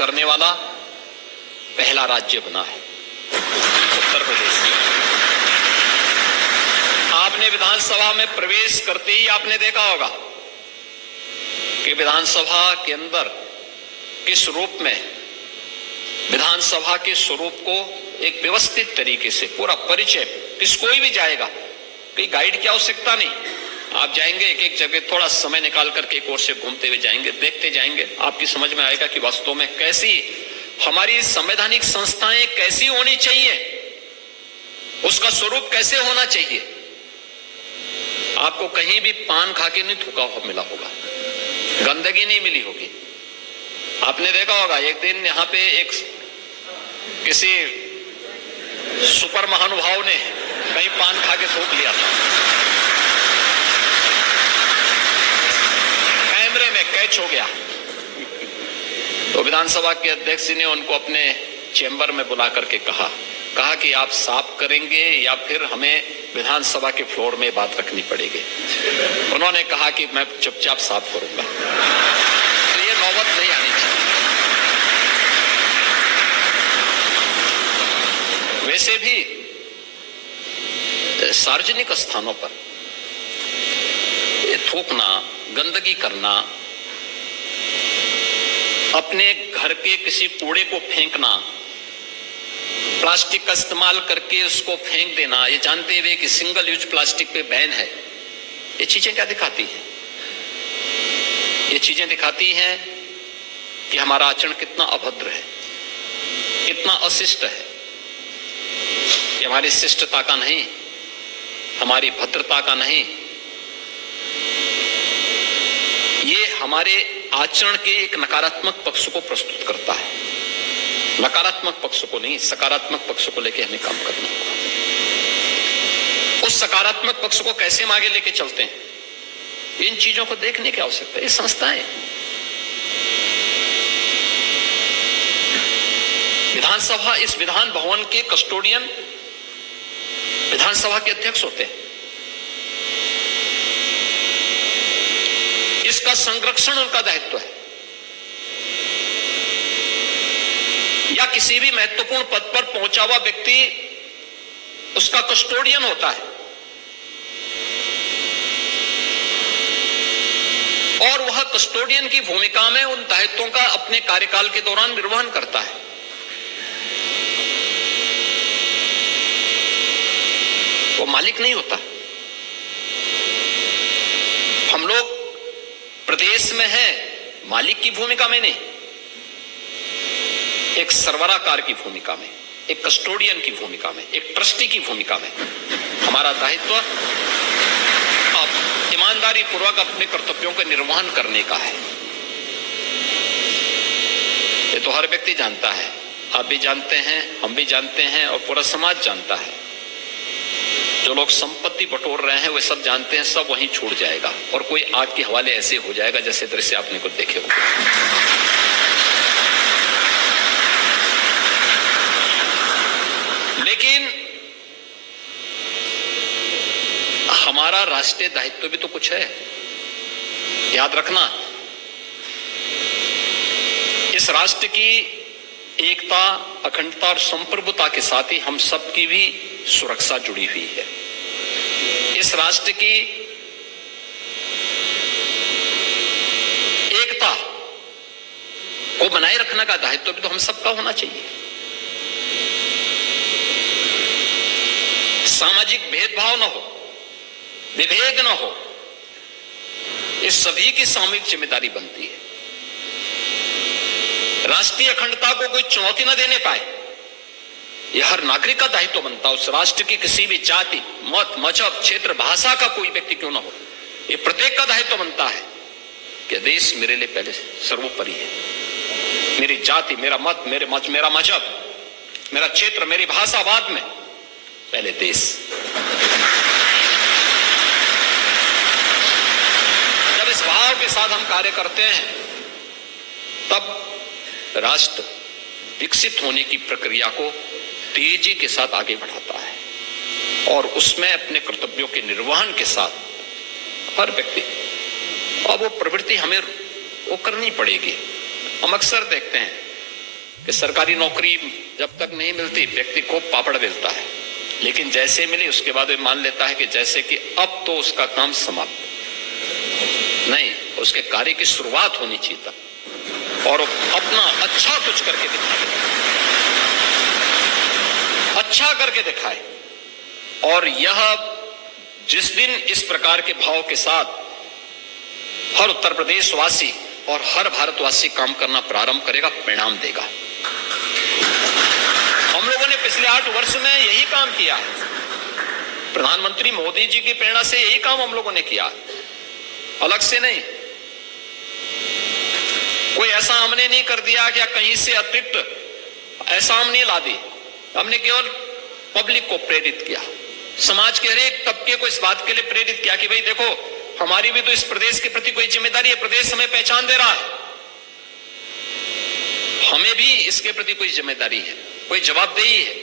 करने वाला पहला राज्य बना है उत्तर प्रदेश। आपने विधानसभा में प्रवेश करते ही आपने देखा होगा कि विधानसभा के अंदर किस रूप में विधानसभा के स्वरूप को एक व्यवस्थित तरीके से पूरा परिचय, कोई भी जाएगा, कोई गाइड की आवश्यकता नहीं, आप जाएंगे एक एक जगह थोड़ा समय निकाल करके एक ओर से घूमते हुए जाएंगे, देखते जाएंगे, आपकी समझ में आएगा कि वास्तव में कैसी हमारी संवैधानिक संस्थाएं कैसी होनी चाहिए, उसका स्वरूप कैसे होना चाहिए। आपको कहीं भी पान खा के नहीं थूका हुआ मिला होगा, गंदगी नहीं मिली होगी। आपने देखा होगा एक दिन यहाँ पे एक किसी सुपर महानुभाव ने कहीं पान खा के थूक लिया था, कैमरे में कैच हो गया। तो विधानसभा के अध्यक्ष जी ने उनको अपने चेंबर में बुला करके कहा कि आप साफ करेंगे या फिर हमें विधानसभा के फ्लोर में बात रखनी पड़ेगी। उन्होंने कहा कि मैं चुपचाप साफ करूंगा। तो ये नौबत नहीं आनी चाहिए। वैसे भी सार्वजनिक स्थानों पर ये थूकना, गंदगी करना, अपने घर के किसी कूड़े को फेंकना, प्लास्टिक का इस्तेमाल करके उसको फेंक देना, ये जानते हुए कि सिंगल यूज प्लास्टिक पे बैन है, ये चीजें क्या दिखाती हैं? ये चीजें दिखाती हैं कि हमारा आचरण कितना अभद्र है, कितना अशिष्ट है। ये हमारी शिष्टता का नहीं, हमारी भद्रता का नहीं, ये हमारे आचरण के एक नकारात्मक पक्ष को प्रस्तुत करता है। नकारात्मक पक्ष को नहीं, सकारात्मक पक्ष को लेके हमें काम करना होगा। उस सकारात्मक पक्ष को कैसे हम आगे लेके चलते हैं, इन चीजों को देखने की आवश्यकता है। ये संस्थाएं विधानसभा, इस विधान भवन के कस्टोडियन विधानसभा के अध्यक्ष होते हैं। इसका संरक्षण उनका दायित्व है। या किसी भी महत्वपूर्ण पद पर पहुंचा हुआ व्यक्ति उसका कस्टोडियन होता है और वह कस्टोडियन की भूमिका में उन दायित्वों का अपने कार्यकाल के दौरान निर्वहन करता है। वो मालिक नहीं होता। हम लोग प्रदेश में हैं मालिक की भूमिका में नहीं, एक सरबराहकार की भूमिका में, एक कस्टोडियन की भूमिका में, एक ट्रस्टी की भूमिका में। हमारा दायित्व अब ईमानदारी पूर्वक अपने कर्तव्यों का निर्वहन करने का है। ये तो हर व्यक्ति जानता है, आप भी जानते हैं, हम भी जानते हैं और पूरा समाज जानता है। जो लोग संपत्ति बटोर रहे हैं वे सब जानते हैं, सब वहीं छूट जाएगा और कोई आग के हवाले ऐसे हो जाएगा जैसे दृश्य आपने कुछ देखे होंगे। लेकिन हमारा राष्ट्रीय दायित्व भी तो कुछ है, याद रखना। इस राष्ट्र की एकता, अखंडता और संप्रभुता के साथ ही हम सबकी भी सुरक्षा जुड़ी हुई है। इस राष्ट्र की एकता को बनाए रखने का दायित्व भी तो हम सबका होना चाहिए। सामाजिक भेदभाव न हो, विभेद न हो, इस सभी की सामूहिक जिम्मेदारी बनती है। राष्ट्रीय अखंडता को कोई चुनौती न देने पाए, यह हर नागरिक का दायित्व बनता है। उस राष्ट्र की किसी भी जाति, मत, मजहब, क्षेत्र, भाषा का कोई व्यक्ति क्यों ना हो, यह प्रत्येक का दायित्व बनता है कि देश मेरे लिए पहले सर्वोपरि है। मेरी जाति, मेरा मत, मेरा मजहब, मेरा क्षेत्र, मेरी भाषा बाद में, पहले देश। जब इस भाव के साथ हम कार्य करते हैं तब राष्ट्र विकसित होने की प्रक्रिया को तेजी के साथ आगे बढ़ाता है और उसमें अपने कर्तव्यों के निर्वहन के साथ हर व्यक्ति, और वो प्रवृत्ति हमें वो करनी पड़ेगी। हम अक्सर देखते हैं कि सरकारी नौकरी जब तक नहीं मिलती व्यक्ति को पापड़ बेलता है, लेकिन जैसे मिली उसके बाद वे मान लेता है कि जैसे कि अब तो उसका काम समाप्त। नहीं, उसके कार्य की शुरुआत होनी चाहिए था और अपना अच्छा कुछ करके दिखाए, अच्छा करके दिखाए। और यह जिस दिन इस प्रकार के भाव के साथ हर उत्तर प्रदेश वासी और हर भारतवासी काम करना प्रारंभ करेगा, परिणाम देगा। हम लोगों ने पिछले 8 वर्ष में यही काम किया, प्रधानमंत्री मोदी जी की प्रेरणा से यही काम हम लोगों ने किया, अलग से नहीं। कोई ऐसा हमने नहीं कर दिया कि कहीं से अतिरिक्त ऐसा हम नहीं ला दी। हमने केवल पब्लिक को प्रेरित किया, समाज के हर एक तबके को इस बात के लिए प्रेरित किया कि भाई देखो, हमारी भी तो इस प्रदेश के प्रति कोई जिम्मेदारी है, प्रदेश हमें पहचान दे रहा है, हमें भी इसके प्रति कोई जिम्मेदारी है, कोई जवाबदेही है।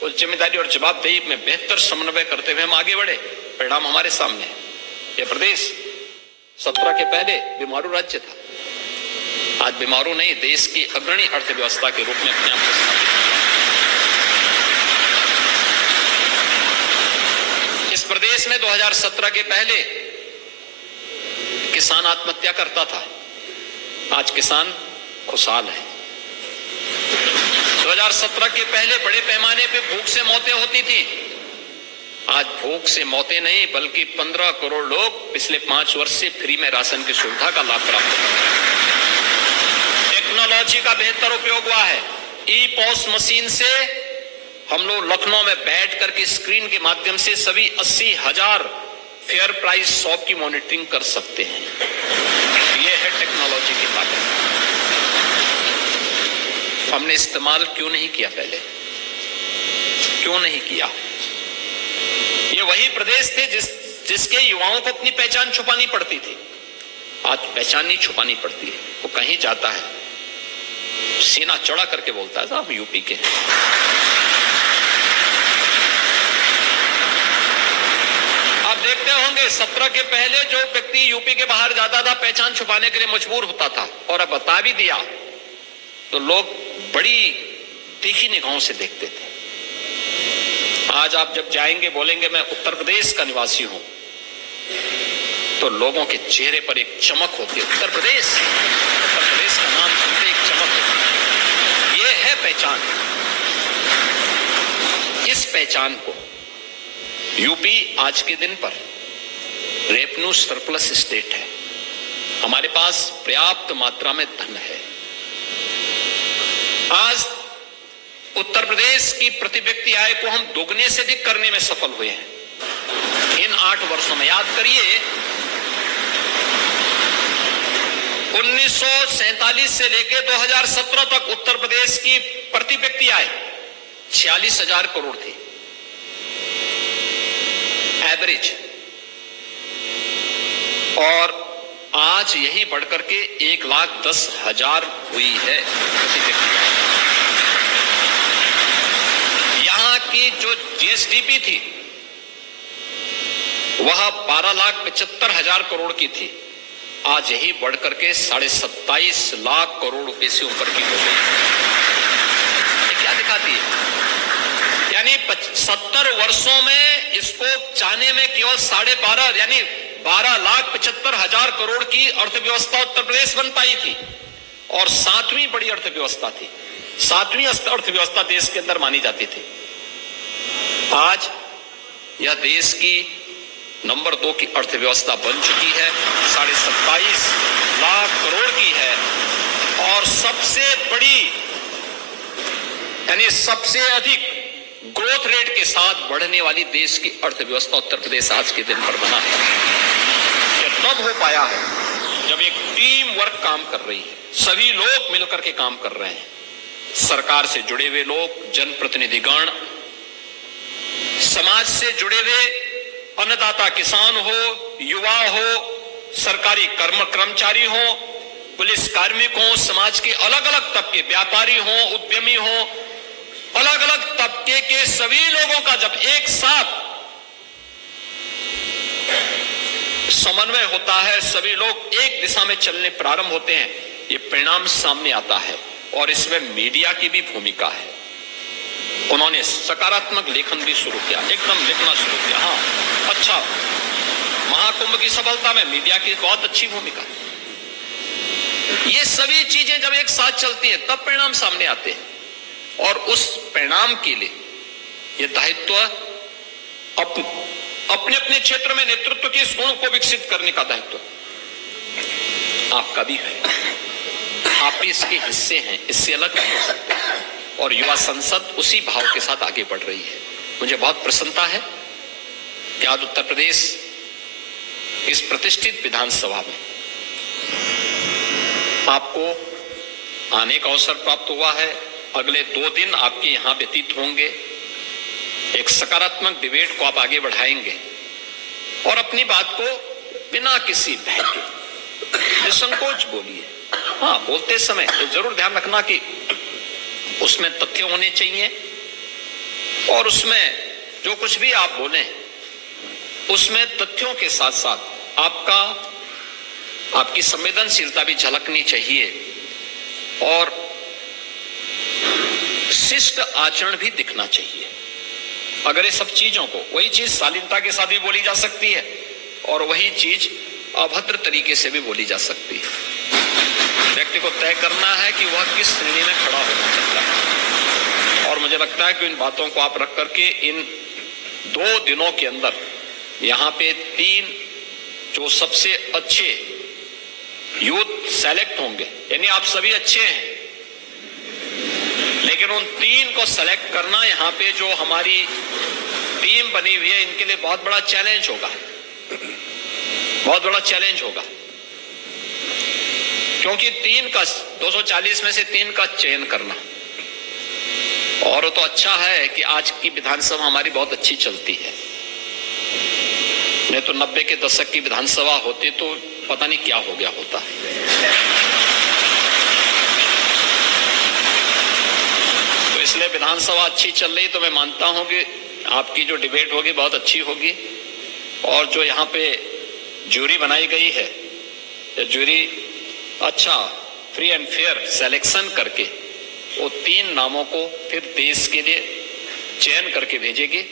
उस जिम्मेदारी और जवाबदेही में बेहतर समन्वय करते हुए हम आगे बढ़े, परिणाम हमारे सामने है। यह प्रदेश 17 के पहले बीमारू राज्य था, आज बीमारू नहीं, देश की अग्रणी अर्थव्यवस्था के रूप में अपने आप को स्थापित किया। इस प्रदेश में 2017 के पहले किसान आत्महत्या करता था, आज किसान खुशहाल है। 2017 के पहले बड़े पैमाने पे भूख से मौतें होती थी, आज भूख से मौतें नहीं बल्कि 15 करोड़ लोग पिछले 5 वर्ष से फ्री में राशन की सुविधा का लाभ प्राप्त कर रहे हैं। टेक्नोलॉजी का बेहतर उपयोग हुआ है। ई पॉस मशीन से हम लोग लखनऊ में बैठ करके स्क्रीन के माध्यम से सभी 80,000 फेयर प्राइस शॉप की मॉनिटरिंग कर सकते हैं। यह है टेक्नोलॉजी की ताकत। हमने इस्तेमाल क्यों नहीं किया पहले, क्यों नहीं किया? ये वही प्रदेश थे जिसके युवाओं को अपनी पहचान छुपानी पड़ती थी, आज पहचान नहीं छुपानी पड़ती है। वो कहीं जाता है सीना चौड़ा करके बोलता है साहब यूपी के। आप देखते होंगे 17 के पहले जो व्यक्ति यूपी के बाहर जाता था पहचान छुपाने के लिए मजबूर होता था, और अब बता भी दिया तो लोग बड़ी तीखी निगाहों से देखते थे। आज आप जब जाएंगे बोलेंगे मैं उत्तर प्रदेश का निवासी हूं, तो लोगों के चेहरे पर एक चमक होती है। उत्तर प्रदेश का नाम सुनते एक चमक होती है। यह है पहचान। इस पहचान को यूपी आज के दिन पर रेवेन्यू सरप्लस स्टेट है, हमारे पास पर्याप्त मात्रा में धन है। आज उत्तर प्रदेश की प्रति व्यक्ति आय को हम दोगुने से अधिक करने में सफल हुए हैं इन 8 वर्षों में। याद करिए 1947 से लेकर 2017 तक उत्तर प्रदेश की प्रति व्यक्ति आय 46,000 करोड़ थी एवरेज, और आज यही बढ़कर के 1,10,000 हुई है प्रति व्यक्ति आय। यहां की जो जीएसडीपी थी वह 12,75,000 करोड़ की थी, आज यही बढ़कर के 27.5 लाख करोड़ रुपए से ऊपर की हो गई। ये क्या दिखाती है? यानी 70 वर्षों में इसको जाने में केवल 12.5 यानी 12,75,000 करोड़ की अर्थव्यवस्था उत्तर प्रदेश बन पाई थी, और 7वीं बड़ी अर्थव्यवस्था थी, 7वीं अर्थव्यवस्था देश के अंदर मानी जाती थी। आज यह देश की नंबर 2 की अर्थव्यवस्था बन चुकी है, 27.5 लाख करोड़ की है, और सबसे बड़ी यानी सबसे अधिक ग्रोथ रेट के साथ बढ़ने वाली देश की अर्थव्यवस्था उत्तर प्रदेश आज के दिन पर बना है। यह तब हो पाया है जब एक टीम वर्क काम कर रही है, सभी लोग मिलकर के काम कर रहे हैं, सरकार से जुड़े हुए लोग, जनप्रतिनिधिगण, समाज से जुड़े हुए अन्नदाता किसान हो, युवा हो, सरकारी कर्मचारी हो, पुलिस कार्मिक हो, समाज के अलग अलग तबके, व्यापारी हो, उद्यमी हो, अलग अलग तबके के सभी लोगों का जब एक साथ समन्वय होता है, सभी लोग एक दिशा में चलने प्रारंभ होते हैं, ये परिणाम सामने आता है। और इसमें मीडिया की भी भूमिका है। उन्होंने सकारात्मक लेखन भी शुरू किया, एकदम लिखना शुरू किया। हाँ, अच्छा, महाकुंभ की सफलता में मीडिया की बहुत अच्छी भूमिका है। ये सभी चीजें जब एक साथ चलती हैं तब परिणाम सामने आते हैं, और उस परिणाम के लिए ये दायित्व अपने अपने क्षेत्र में नेतृत्व के इस गुण को विकसित करने का दायित्व आपका भी है। आप भी इसके हिस्से हैं, इससे अलग नहीं हो सकते। और युवा संसद उसी भाव के साथ आगे बढ़ रही है। मुझे बहुत प्रसन्नता है कि आज उत्तर प्रदेश इस प्रतिष्ठित विधानसभा में आपको आने का अवसर प्राप्त हुआ है। अगले 2 दिन आपके यहां व्यतीत होंगे। एक सकारात्मक डिबेट को आप आगे बढ़ाएंगे और अपनी बात को बिना किसी भय के निसंकोच बोलिए। हाँ, बोलते समय तो जरूर ध्यान रखना कि उसमें तथ्य होने चाहिए, और उसमें जो कुछ भी आप बोलें उसमें तथ्यों के साथ साथ आपकी संवेदनशीलता भी झलकनी चाहिए, और शिष्ट आचरण भी दिखना चाहिए। अगर ये सब चीजों को, वही चीज शालीनता के साथ भी बोली जा सकती है और वही चीज अभद्र तरीके से भी बोली जा सकती है। व्यक्ति को तय करना है कि वह किस श्रेणी में खड़ा होना चाहता है, और मुझे लगता है कि इन बातों को आप रख करके इन 2 दिनों के अंदर यहाँ पे 3 जो सबसे अच्छे यूथ सेलेक्ट होंगे, यानी आप सभी अच्छे हैं, लेकिन उन 3 को सेलेक्ट करना यहाँ पे जो हमारी टीम बनी हुई है इनके लिए बहुत बड़ा चैलेंज होगा, बहुत बड़ा चैलेंज होगा। क्योंकि 3 का 240 में से 3 का चयन करना, और तो अच्छा है कि आज की विधानसभा हमारी बहुत अच्छी चलती है। नहीं तो 90 के दशक की विधानसभा होती तो पता नहीं क्या हो गया होता है। तो इसलिए विधानसभा अच्छी चल रही, तो मैं मानता हूं कि आपकी जो डिबेट होगी बहुत अच्छी होगी। और जो यहाँ पे जूरी बनाई गई है, ये जूरी अच्छा फ्री एंड फेयर सिलेक्शन करके वो 3 नामों को फिर देश के लिए चयन करके भेजेगी।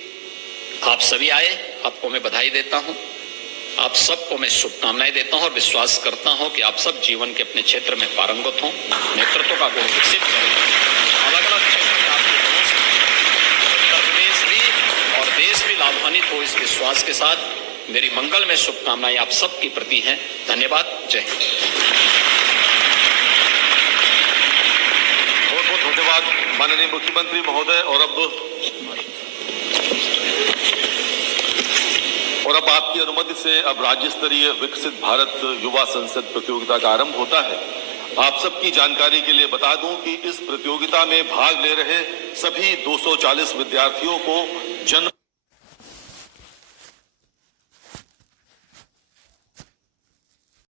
आप सभी आए, आपको मैं बधाई देता हूं, आप सबको मैं शुभकामनाएं देता हूं, और विश्वास करता हूं कि आप सब जीवन के अपने क्षेत्र में पारंगत हों, नेतृत्व का गुण विकसित करें। अलग अलग क्षेत्र में आपके गुणों से उत्तर प्रदेश भी और देश भी लाभान्वित हो, इस विश्वास के साथ मेरी मंगल में शुभकामनाएं आप सबके प्रति हैं। धन्यवाद। जय हिंद। बहुत बहुत धन्यवाद माननीय मुख्यमंत्री महोदय। और अब आपकी अनुमति से अब राज्य स्तरीय विकसित भारत युवा संसद प्रतियोगिता का आरंभ होता है। आप सबकी जानकारी के लिए बता दूं कि इस प्रतियोगिता में भाग ले रहे सभी 240 विद्यार्थियों को जन्म